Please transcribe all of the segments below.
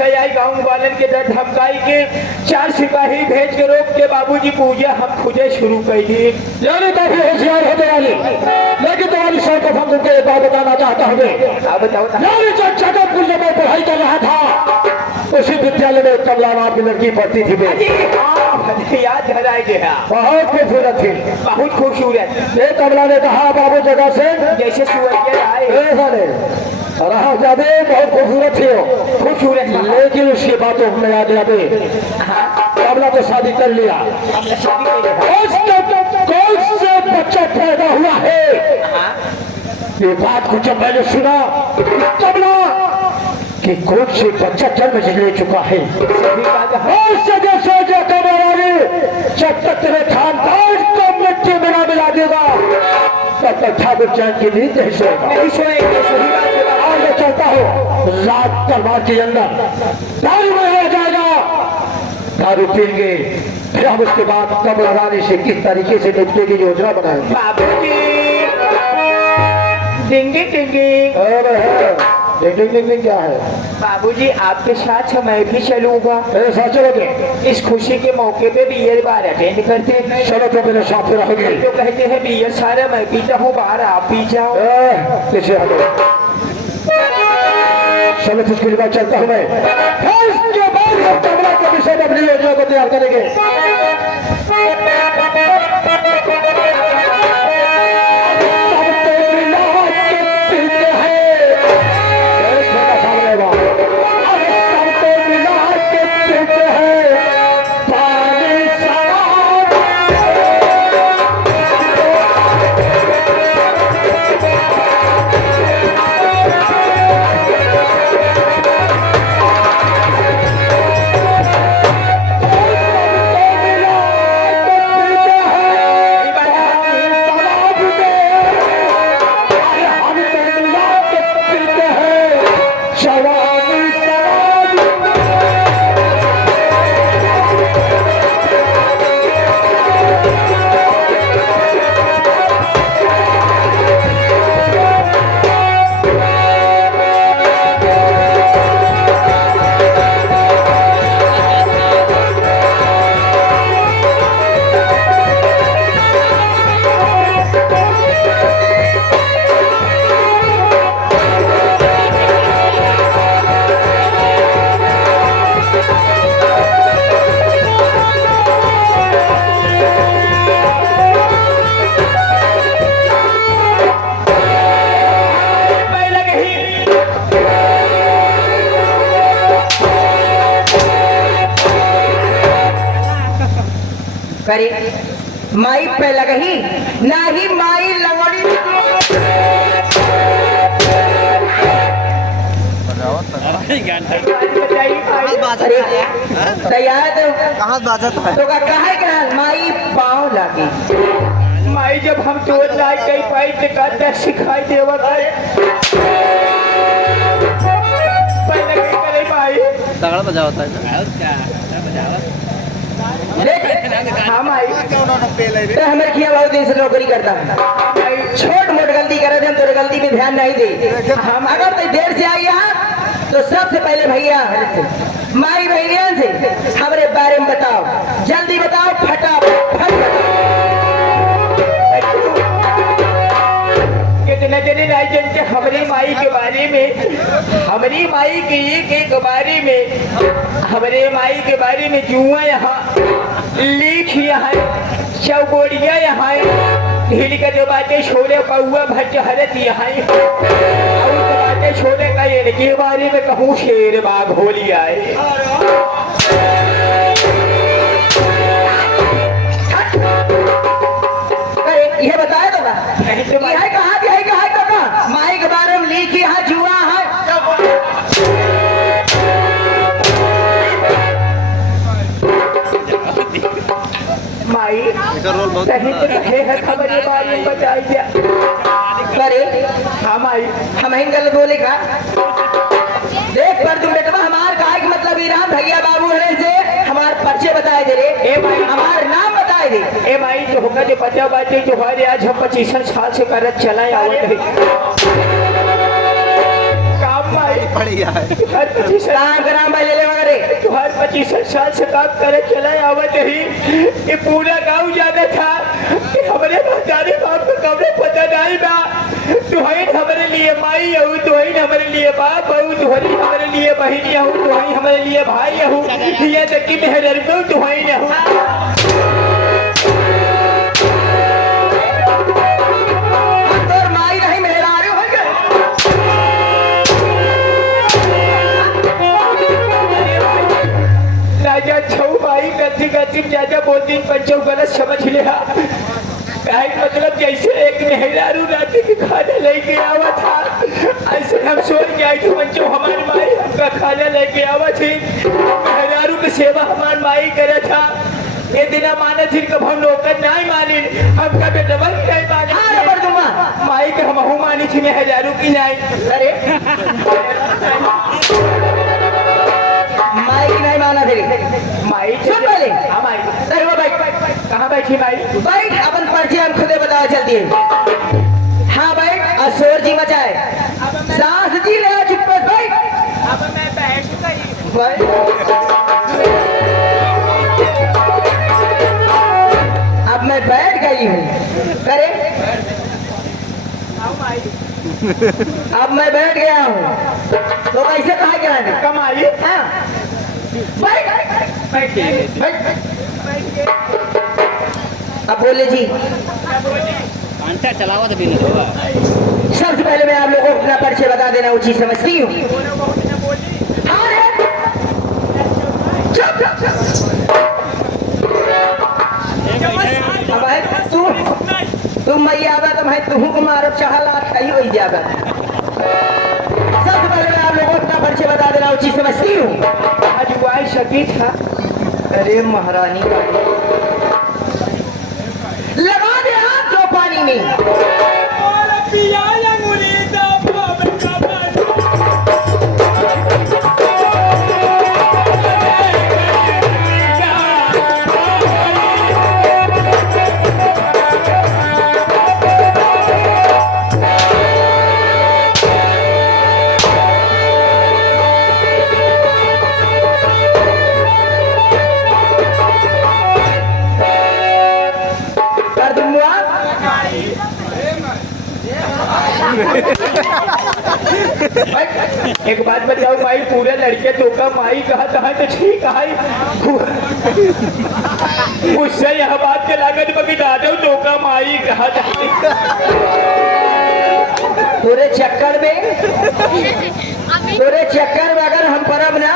आई गाँव वालन के डर धमकाई के 4 सिपाही भेज के रोक के बाबूजी पूजा हम खुदे शुरू कर दिए। यानी काफी होशियार होने वाली, लेकिन तुम्हारी सर्वप्रथम तुमको एक बात बताना चाहता हूँ। बताओ। यानी जब जगतपुर जब मैं पढ़ाई कर रहा था उसी विद्यालय में कमला नाम की लड़की पढ़ती थी। याद धराए गया, बहुत खूबसूरत थी, बहुत खूबसूरत। कमला ने कहा बाबू जगह से जैसे सुअर आए रहा जादे बहुत खूबसूरत थी हो, खूबसूरत। लेकिन उसकी बातों में याद यादे कमला तो शादी कर लिया। कौन से बच्चा पैदा हुआ है ये बात को जब मैंने सुना कमला कि कौन से बच्चा जन्म ले चुका है, सोचा कमला ने जब तक तेरे खानदान को मिट्टी में ना मिला देगा तब तक ठाकुर चैन की नींद नहीं सोएगा। नहीं सोएंगे। सही बात है। आगे चलता हो रात दरबार के अंदर दारू में हो जाएगा, दारू पीएंगे, फिर हम उसके बाद कमला रानी से किस तरीके से निपटने की योजना बनाएंगे। बाबूजी डिंगी डिंगी क्या है बाबूजी, आपके साथ मैं भी चलूंगा। ऐसा चलोगे? इस खुशी के मौके पे बियर बार अटेंड करते हैं। चलो तो मेरे साथ रहोगे। तो कहते हैं बियर सारा मैं पीता हूँ, बाहर आप पी जाओ। पीछे हटो, चलो उसके बाद चलता हूँ मैं। उसके बाद हम कमला के विषय में अपनी योजना को तैयार करेंगे। करे माई पे लगही ना ही माई लगड़ी। तो कहा माई पाँव लगी। माई जब हम चोर लाई गई पाई तो कहते सिखाई देवा करे माई तगड़ा बजाओ था। हाँ माई हमें किया बहुत दिन से नौकरी करता है, छोट मोट गलती करे हम तो गलती में ध्यान नहीं दे। हम अगर तो देर से आई यहाँ तो सबसे पहले भैया माई बहनिया से हमारे बारे में बताओ, जल्दी बताओ, फटाफट। कितने दिन जनते हमारी माई के बारे में, हमारी माई के एक बारे में, हमारे माई के बारे में जुआ यहाँ लिख यहाँ चौगोड़िया यहाँ ढील का जो बातें छोड़े पौआ भट्ट हरत यहाँ और बातें छोड़े का इनके बारे में कहूँ शेर बाघ हो लिया है। ये बताया तो कहा माई के बारे में लिखी यहाँ जुआ है। माई सही तो कहे है खबर के बारे में बताई दिया करे। हाँ माई हम गलत बोले का देख पर तुम बेटा हमार कहा कि मतलब ईरान भैया बाबू है से हमार परिचय बताए दे रे। ए माई हमार नाम बताए दे। ए माई जो होगा जो बचा बातें जो हमारे आज हम 25 साल से करत चला आवत है काम माई। बढ़िया है। हर 25 काम कराम भाई ले ले वगैरह तो हर 25 साल से काम करे चला आवत ही ये पूरा गांव जाना था कि हमारे महतारी बाप को कबरे पता नहीं बा। तुहैन हमारे लिए माई हूँ, तुहैन हमारे लिए बाप हूँ, तुहरी हमारे लिए बहनी हूँ, तुहरी हमारे लिए भाई हूँ, ये तक की मेहर को तुहैन हूँ। तोर माई नहीं मेहरारू हो गए। राजा छऊ भाई गति गति ज्यादा बोल दिन पंचो गलत समझ लिया। काहे मतलब जैसे एक मेहरारू रात के खाना लेके आवा था ऐसे हम सोच के आई थी पंचो हमारी माई हमका खाना लेके आवा थी। मेहरारू की सेवा हमारी माई करे था। ये दिना माना थी कब हम नौकर नहीं मानी हमका बेटा नहीं मानी हाँ रबर दूंगा। माई के हम मानी थी मेहरारू की नहीं। अरे माई की नहीं माना तेरी। माई सुन पहले। हाँ माई अरे वो भाई कहाँ बैठी माई? बैठ अपन पर्चे हम खुदे बताओ चलती है। हाँ बैठ असोर जी मचाए सांस जी ले चुप बैठ। अब मैं बैठ गई। बैठ। अब मैं बैठ गई हूँ करे। अब मैं बैठ गया हूँ तो कैसे कहा क्या है कमाई हाँ बैठ बैठ। अब बोले जी घंटा चलावा तो भी नहीं होगा। सबसे पहले मैं आप लोगों को अपना परिचय बता देना उचित समझती हूँ। हाँ रे चुप अब है तू मैया आवा तो मैं तू को मारो चाहला कहीं वही जागा। सबसे पहले मैं आप लोगों को अपना परिचय बता देना उचित समझती हूँ। आज वाई शकी था। अरे महारानी लगा दे हाथ दो पानी में। कर दूंगा एक बात बताओ माई पूरे लड़के तो का माई कहा था तो ठीक है मुझसे यह बात के लागत बगी दादा तो का माई कहा था। पूरे चक्कर में अगर हम परब ना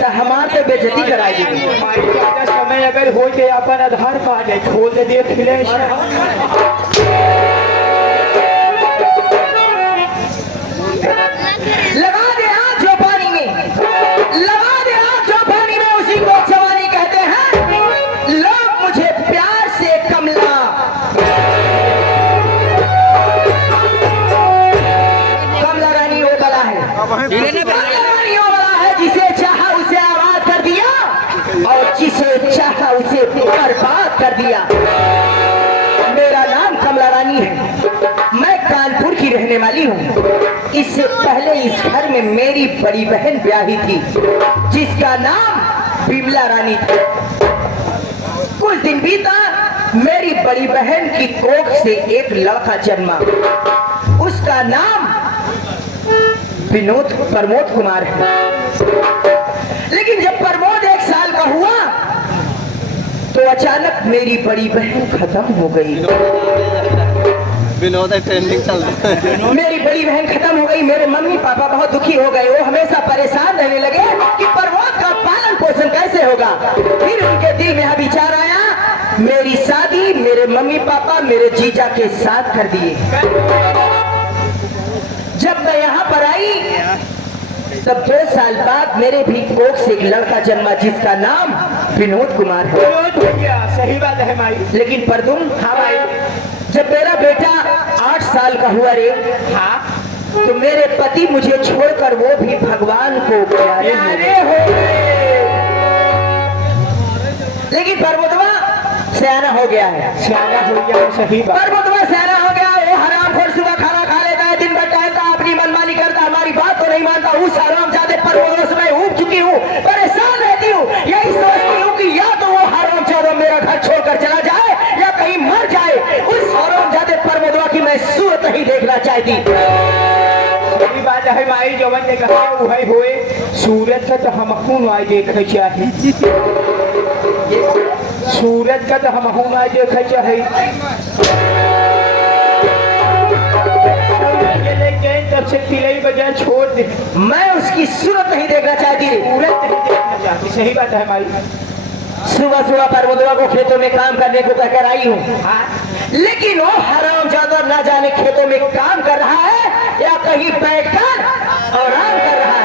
तो हमार पे बेइज्जती कराई देगी। माई ज्यादा समय अगर हो जाए अपन आधार कार्ड है खोल दे देख ले। लगा दे हाथ जो पानी में। लगा दे हाथ जो पानी में उसी को जवानी कहते हैं। लोग मुझे प्यार से कमला कमला रानी वो बला है। कमला रानी वो बला है जिसे चाहा उसे आबाद कर दिया और जिसे चाहा उसे बर्बाद कर दिया। मेरा नाम कमला रानी है। मैं कानपुर की रहने वाली हूँ। इससे पहले इस घर में मेरी बड़ी बहन ब्याही थी जिसका नाम बिमला रानी था। कुछ दिन बीता मेरी बड़ी बहन की कोख से एक लड़का जन्मा। उसका नाम प्रमोद कुमार है। लेकिन जब प्रमोद 1 साल का हुआ तो अचानक मेरी बड़ी बहन खत्म हो गई। विनोद ट्रेंडिंग चल रहा है। मेरी बड़ी बहन खत्म हो गई। मेरे मम्मी पापा बहुत दुखी हो गए। वो हमेशा परेशान रहने लगे कि प्रमोद का पालन पोषण कैसे होगा। फिर उनके दिल में यह विचार आया मेरी शादी मेरे मम्मी पापा मेरे जीजा के साथ कर दिए। जब मैं यहाँ पर आई तब 2 साल बाद मेरे भी कोख से एक लड़का जन्मा जिसका नाम विनोद कुमार है। भैया सही बात है माई। लेकिन पर तुम हाँ भाई जब मेरा बेटा 8 साल का हुआ रे हाँ तो मेरे पति मुझे छोड़कर वो भी भगवान को प्यारे हो गए। लेकिन पर्वतवा सियाना हो गया है। सियाना हो गया सही बात। पर्वतवा सियाना हो गया। वो हरामखोर सुबह खाना खा लेता है दिन भर टहलता अपनी मनमानी करता हमारी बात को नहीं मानता उस हरामजादे परमोदों से मैं ऊब चुकी हूँ, परेशान रहती हूँ। यही सोचती हूँ कि या तो वो हरामजादा मेरा घर छोड़कर चला जाए या कहीं मर जाए। उस हरामजादे परमोदवा की मैं सूरत नहीं देखना चाहती। सही बात है माई, जवन ने कहा वही होए। सूरत का तो हमहू आज देखे चाहे, सूरत का तो हमहू आज देखे चाहे। तब से तिलई बजा छोड़ दे, मैं उसकी सूरत नहीं देखना चाहती। सूरत नहीं देखना चाहती। सही बात है माई। सुबह सुबह परमोदवा को खेतों में काम करने को कहकर आई हूँ, हाँ, लेकिन वो हरामजादा ना जाने खेतों में काम कर रहा है या कहीं बैठकर आराम कर रहा है।